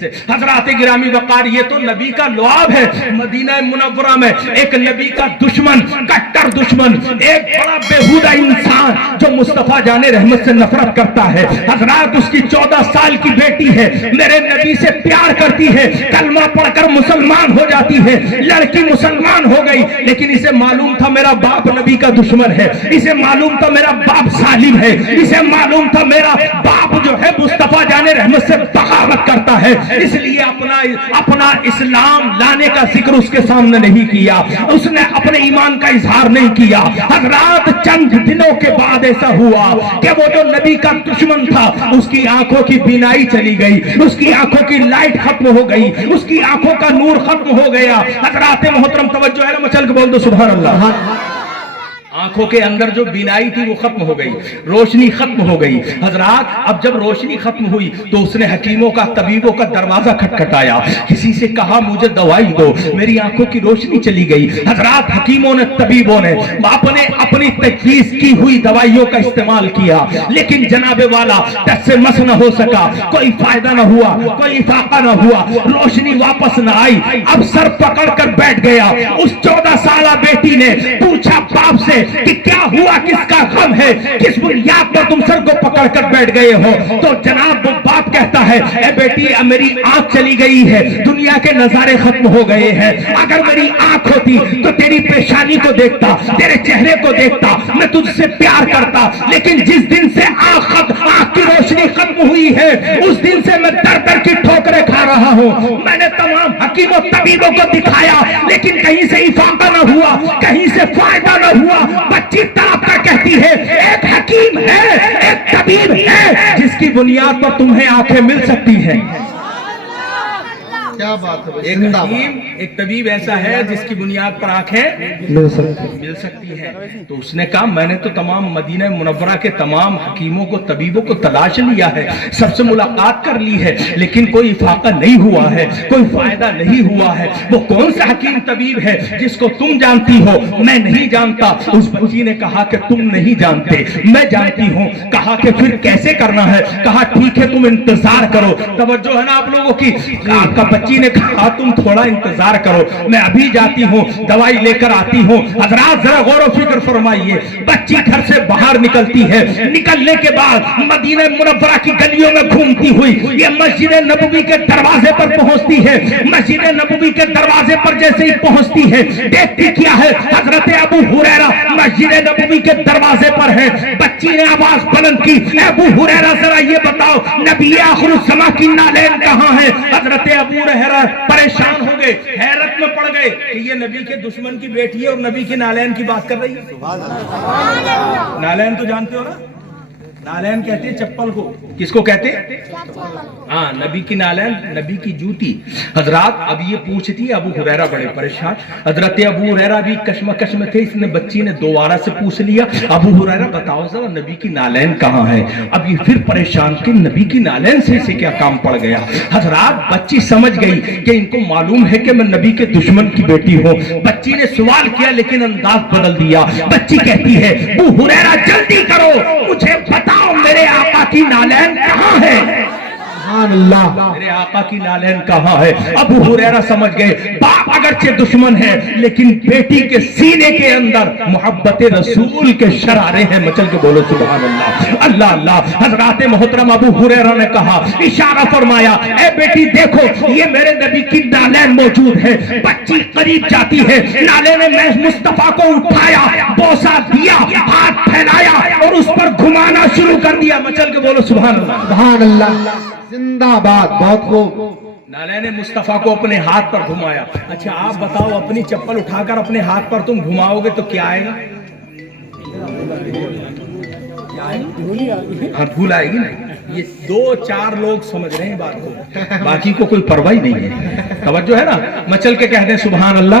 حضرات گرامی وقار، یہ تو نبی کا لعاب ہے۔ مدینہ منورہ میں ایک نبی کا دشمن، کٹر دشمن، ایک بڑا بےہودہ انسان جو مصطفیٰ جان رحمت سے نفرت کرتا ہے۔ حضرات اس کی 14 سال کی بیٹی ہے، میرے نبی سے پیار کرتی ہے، کلمہ پڑھ کر مسلمان ہو جاتی ہے، لڑکی مسلمان ہو گئی، لیکن اسے معلوم تھا میرا باپ نبی کا دشمن ہے، اسے معلوم تھا میرا باپ ظالم ہے، اسے معلوم تھا میرا باپ جو ہے مصطفیٰ جان رحمت سے بغاوت کرتا ہے، اس لیے اپنا اسلام لانے کا ذکر اس کے سامنے نہیں کیا، اس نے اپنے ایمان کا اظہار نہیں کیا۔ حضرات چند دنوں کے بعد ایسا ہوا کہ وہ جو نبی کا دشمن تھا اس کی آنکھوں کی بینائی چلی گئی، اس کی آنکھوں کی لائٹ ختم ہو گئی، اس کی آنکھوں کا نور ختم ہو گیا۔ حضرات محترم توجہ ہے نا، مچل کے بول دو سبحان اللہ۔ آنکھوں کے اندر جو بینائی تھی وہ ختم ہو گئی، روشنی ختم ہو گئی۔ حضرات اب جب روشنی ختم ہوئی تو اس نے حکیموں کا، طبیبوں کا دروازہ کھٹکھٹایا، کسی سے کہا مجھے دوائی دو، میری آنکھوں کی روشنی چلی گئی۔ حضرات حکیموں نے، طبیبوں نے اپنی تجویز کی ہوئی دوائیوں کا استعمال کیا، لیکن جناب والا دس سے مس نہ ہو سکا، کوئی فائدہ نہ ہوا، کوئی افاقہ نہ ہوا، روشنی واپس نہ آئی۔ اب سر پکڑ کر بیٹھ گیا۔ اس 14 سالہ بیٹی نے پوچھا باپ سے کہ کیا ہوا، کس کا غم ہے، کس بنیاد پر تم سر کو پکڑ کر بیٹھ گئے ہو؟ تو جناب وہ باپ کہتا ہے اے بیٹی میری آنکھ چلی گئی ہے، دنیا کے نظارے ختم ہو گئے ہیں، اگر میری آنکھ ہوتی تو تیری پیشانی کو دیکھتا، تیرے چہرے کو دیکھتا، میں تجھ سے پیار کرتا، لیکن جس دن سے آنکھ کی روشنی ختم ہوئی ہے اس دن سے میں در در کی ٹھوکریں کھا رہا ہوں۔ میں نے تمام حکیموں طبیبوں کو دکھایا لیکن کہیں سے افاقہ نہ ہوا، کہیں سے فائدہ نہ ہوا۔ بچی تڑپ کر کہتی ہے ایک حکیم ہے، ایک طبیب ہے جس کی بنیاد پر تمہیں آنکھیں مل سکتی ہیں۔ کیا بات ہے، ایک حکیم، ایک طبیب ایسا ہے جس کی بنیاد پر آنکھیں مل سکتی ہیں۔ تو اس نے کہا میں نے تو تمام مدینہ منورہ کے تمام حکیموں کو، طبیبوں کو تلاش لیا ہے، سب سے ملاقات کر لی ہے، لیکن کوئی افاقہ نہیں ہوا ہے، کوئی فائدہ نہیں ہوا ہے۔ وہ کون سا حکیم طبیب ہے جس کو تم جانتی ہو؟ میں نہیں جانتا۔ اس بچی نے کہا کہ تم نہیں جانتے، میں جانتی ہوں۔ کہا کہ پھر کیسے کرنا ہے؟ کہا ٹھیک ہے تم انتظار کرو۔ توجہ ہے نا آپ لوگوں کی؟ آپ کا بچی نے کہا تم تھوڑا انتظار کرو، میں ابھی جاتی ہوں، دوائی لے کر آتی ہوں۔ حضرات ذرا غور و فکر فرمائیے، بچی گھر سے باہر نکلتی ہے، نکلنے کے بعد مدینہ منورہ کی گلیوں میں گھومتی ہوئی یہ مسجد نبوی کے دروازے پر پہنچتی ہے۔ مسجد نبوی کے دروازے پر جیسے ہی پہنچتی ہے دیکھتی کیا ہے؟ حضرت ابو ہریرہ مسجد نبوی کے دروازے پر ہے۔ بچی نے آواز بلند کی ابو ہریرہ ذرا یہ بتاؤ نبی آخر الزماں کی نالین کہاں ہے؟ حضرت ابو ہریرہ پریشان ہو گئے، حیرت میں پڑ گئے کہ یہ نبی کے دشمن کی بیٹی ہے اور نبی کی نالین کی بات کر رہی ہے۔ نالین تو جانتے ہو نا، نالین کہتے ہیں چپل کو، کس کو کہتے ہیں؟ ہاں نبی کی نالین، نبی کی جوتی۔ حضرات اب یہ پوچھتی ہے، ابو ہریرہ بڑے پریشان، حضرت ابو ہریرہ بھی کشمکش میں تھے۔ اس نے بچی نے دوبارہ سے پوچھ لیا ابو ہریرہ بتاؤ ذرا نبی کی نالین کہاں ہے؟ اب یہ پھر پریشان کہ نبی کی نالین سے اسے کیا کام پڑ گیا؟ حضرات بچی سمجھ گئی کہ ان کو معلوم ہے کہ میں نبی کے دشمن کی بیٹی ہوں۔ بچی نے سوال کیا لیکن انداز بدل دیا۔ بچی کہتی ہے ابو ہریرہ جلدی کرو، مجھے بتاؤ میرے آقا کی نالین کہاں ہے؟ سبحان اللہ، میرے آقا کی نالین کہاں ہے؟ ابو ہریرہ سمجھ گئے باپ اگرچہ دشمن ہے لیکن بیٹی کے سینے کے اندر محبت رسول کے شرارے ہیں۔ مچل کے بولو سبحان اللہ، اللہ اللہ۔ حضرات محترم ابو ہریرہ نے کہا، اشارہ فرمایا اے بیٹی دیکھو یہ میرے نبی کی نالین موجود ہے۔ بچی قریب جاتی ہے، نالین میں مصطفیٰ کو اٹھایا، بوسہ دیا، ہاتھ پھیلایا اور اس پر گھمانا شروع کر دیا۔ مچل کے بولو سبحان اللہ، سبحان اللہ، زندہ باد، بہت خوب۔ نالین مصطفیٰ کو اپنے ہاتھ پر گھمایا۔ اچھا آپ بتاؤ اپنی چپل اٹھا کر اپنے ہاتھ پر تم گھماؤ گے تو کیا آئے گا؟ ہاں دھول آئے گی نا۔ یہ 2-4 لوگ سمجھ رہے ہیں بات کو، باقی کو کوئی پرواہ نہیں ہے۔ توجہ ہے نا، مچل کے کہہ دیں سبحان اللہ۔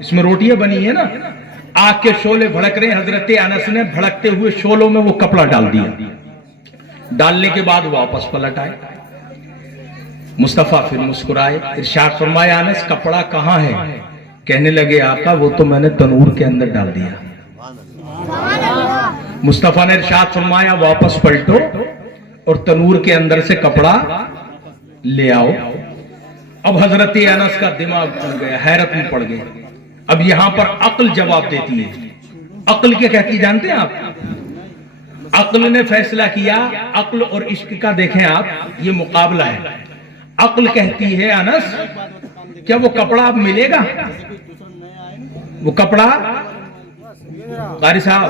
اس میں روٹیاں بنی ہیں نا, آگ کے شعلے بھڑک رہے ہیں, حضرت انس نے بھڑکتے ہوئے شعلوں میں وہ کپڑا ڈال دیا, ڈالنے کے بعد واپس پلٹ آئے. مصطفیٰ پھر مسکرائے, ارشاد فرمایا انس کپڑا کہاں ہے؟ کہنے لگے آقا وہ تو میں نے تنور کے اندر ڈال دیا. مصطفیٰ نے ارشاد فرمایا واپس پلٹو اور تنور کے اندر سے کپڑا لے آؤ. اب حضرت انس کا دماغ چل گیا, حیرت میں پڑ گئے. اب یہاں پر عقل جواب دیتی ہے. عقل کیا کہتی جانتے ہیں آپ؟ عقل نے فیصلہ کیا, عقل اور عشق کا دیکھیں آپ, یہ مقابلہ ہے. عقل کہتی ہے انس کیا وہ کپڑا اب ملے گا؟ وہ کپڑا قاری صاحب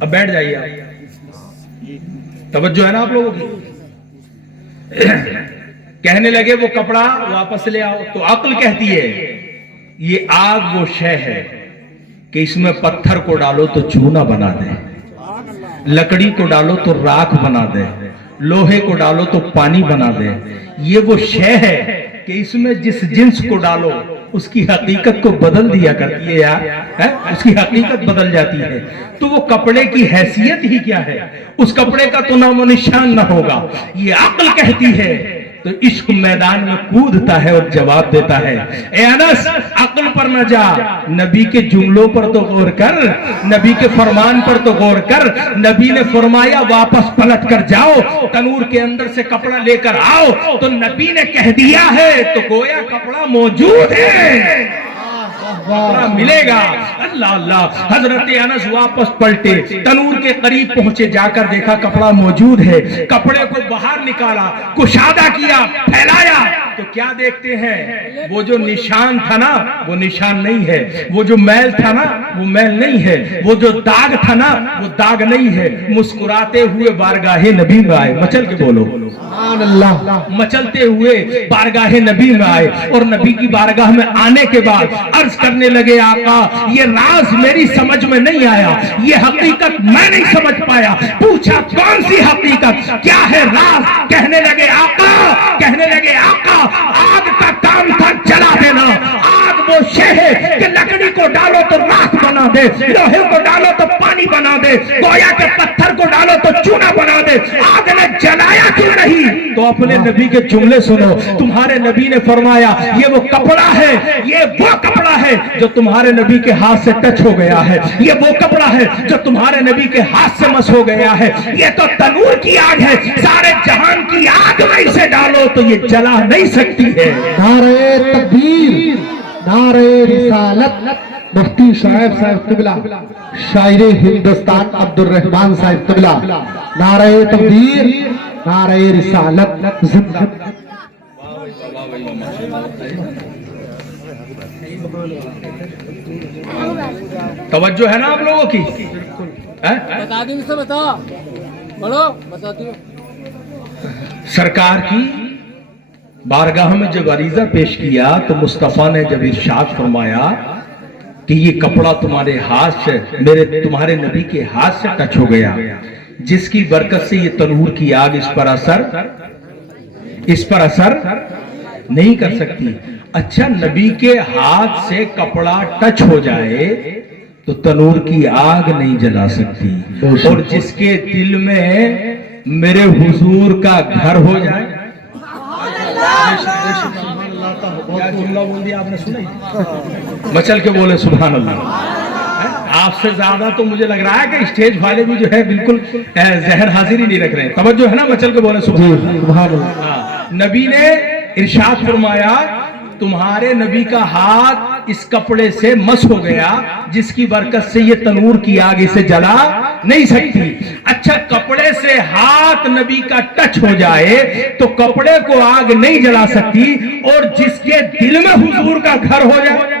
اب بیٹھ جائیے آپ, توجہ ہے نا آپ لوگوں کی. کہنے لگے وہ کپڑا واپس لے آؤ. تو عقل کہتی ہے یہ آگ وہ شے ہے کہ اس میں پتھر کو ڈالو تو چونا بنا دے, لکڑی کو ڈالو تو راکھ بنا دے, لوہے کو ڈالو تو پانی بنا دے. یہ وہ شے ہے کہ اس میں جس جنس کو ڈالو اس کی حقیقت کو بدل دیا کرتی ہے یار, اس کی حقیقت بدل جاتی ہے. تو وہ کپڑے کی حیثیت ہی کیا ہے, اس کپڑے کا تو نام و نشان نہ ہوگا. یہ عقل کہتی ہے تو عشق میدان میں کودتا ہے اور جواب دیتا ہے. اے انس عقل پر نہ جا, نبی کے جملوں پر تو غور کر, نبی کے فرمان پر تو غور کر. نبی نے فرمایا واپس پلٹ کر جاؤ, تنور کے اندر سے کپڑا لے کر آؤ, تو نبی نے کہہ دیا ہے تو گویا کپڑا موجود ہے, کپڑا ملے گا. اللہ اللہ. حضرت انس واپس پلٹے, تنور کے قریب پہنچے, جا کر دیکھا کپڑا موجود ہے. کپڑے کو باہر نکالا, کشادہ کیا, پھیلایا, تو کیا دیکھتے ہیں وہ جو نشان تھا نا وہ نشان نہیں ہے, وہ جو میل تھا نا وہ میل نہیں ہے, وہ جو داغ تھا نا وہ داغ نہیں ہے. مسکراتے ہوئے بارگاہ نبی میں آئے, مچل کے بولو سبحان اللہ. مچلتے ہوئے بارگاہ نبی میں آئے, اور نبی کی بارگاہ میں آنے کے بعد عرض کرنے لگے آقا یہ راز میری سمجھ میں نہیں آیا, یہ حقیقت میں نہیں سمجھ پایا. پوچھا کون سی حقیقت, کیا ہے راز؟ کہنے لگے آقا آگ کا کام تھا جلا دینا. آگ وہ شے ہے کہ لکڑی کو ڈالو تو راکھ بنا دے, لوہے کو ڈالو تو پانی بنا دے, گویا کہ پتھر کو ڈالو تو چونا بنا دے. آگ نے جلایا کیوں نہیں؟ تو اپنے نبی کے جملے سنو. تمہارے نبی نے فرمایا یہ وہ کپڑا ہے, یہ وہ کپڑا ہے جو تمہارے نبی کے ہاتھ سے ٹچ ہو گیا ہے, یہ وہ کپڑا ہے جو تمہارے نبی کے ہاتھ سے مس ہو گیا ہے. یہ تو تنور کی آگ ہے, سارے جہان کی آگ میں اسے ڈالو تو یہ جلا نہیں سکتی ہے. نعرہ تکبیر, نعرہ رسالت. مفتی شعیب صاحب قبلہ, شاعر ہندوستان عبد الرحمان صاحب قبلہ. نعرہ تکبیر, نعرہ رسالت زندہ. توجہ ہے نا آپ لوگوں کی؟ بتا دیں سے بتا بڑھو بتا دیں. سرکار کی بارگاہ میں جب عریضہ پیش کیا تو مصطفیٰ نے جب ارشاد فرمایا کہ یہ کپڑا تمہارے ہاتھ سے, تمہارے نبی کے ہاتھ سے ٹچ ہو گیا, جس کی برکت سے یہ تنور کی آگ اس پر اثر نہیں کر سکتی. اچھا نبی کے ہاتھ سے کپڑا ٹچ ہو جائے تو تنور کی آگ نہیں جلا سکتی, اور جس کے دل میں میرے حضور کا گھر ہو جائے. جملہ بول دیا آپ نے, سنا مچل کے بولے سبحان اللہ. آپ سے زیادہ تو مجھے لگ رہا ہے کہ اسٹیج والے بھی جو ہے بالکل ذہن حاضر ہی نہیں رکھ رہے ہیں. توجہ ہے نا, مچل کے بولے سبحان اللہ. نبی نے ارشاد فرمایا تمہارے نبی کا ہاتھ اس کپڑے سے مس ہو گیا, جس کی برکت سے یہ تنور کی آگ اسے جلا نہیں سکتی. اچھا کپڑے سے ہاتھ نبی کا ٹچ ہو جائے تو کپڑے کو آگ نہیں جلا سکتی, اور جس کے دل میں حضور کا گھر ہو جائے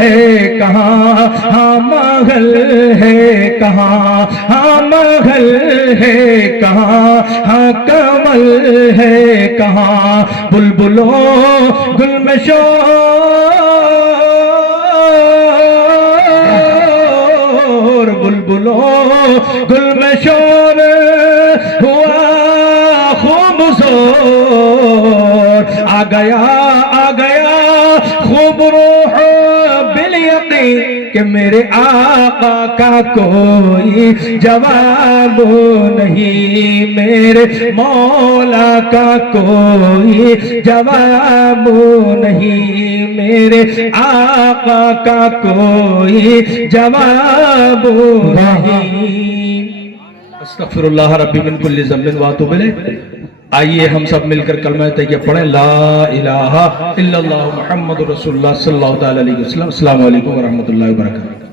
ہے کہاں ہاں مغل ہے کہاں ہاں مغل ہے کہاں ہاں کمل ہے کہاں بلبلوں گل میں شور بلبلوں گل میں شور ہوا خوب زور آ گیا خوب روح بالیقین کہ میرے آقا کا کوئی جواب نہیں میرے مولا کا کوئی جواب نہیں میرے آقا کا کوئی جواب نہیں استغفر اللہ ربی من کل ذنب واتوب الیہ آئیے ہم سب مل کر کلمہ طیبہ پڑھیں لا الہ الا اللہ محمد رسول اللہ صلی اللہ علیہ وسلم السلام علیکم ورحمۃ اللہ وبرکاتہ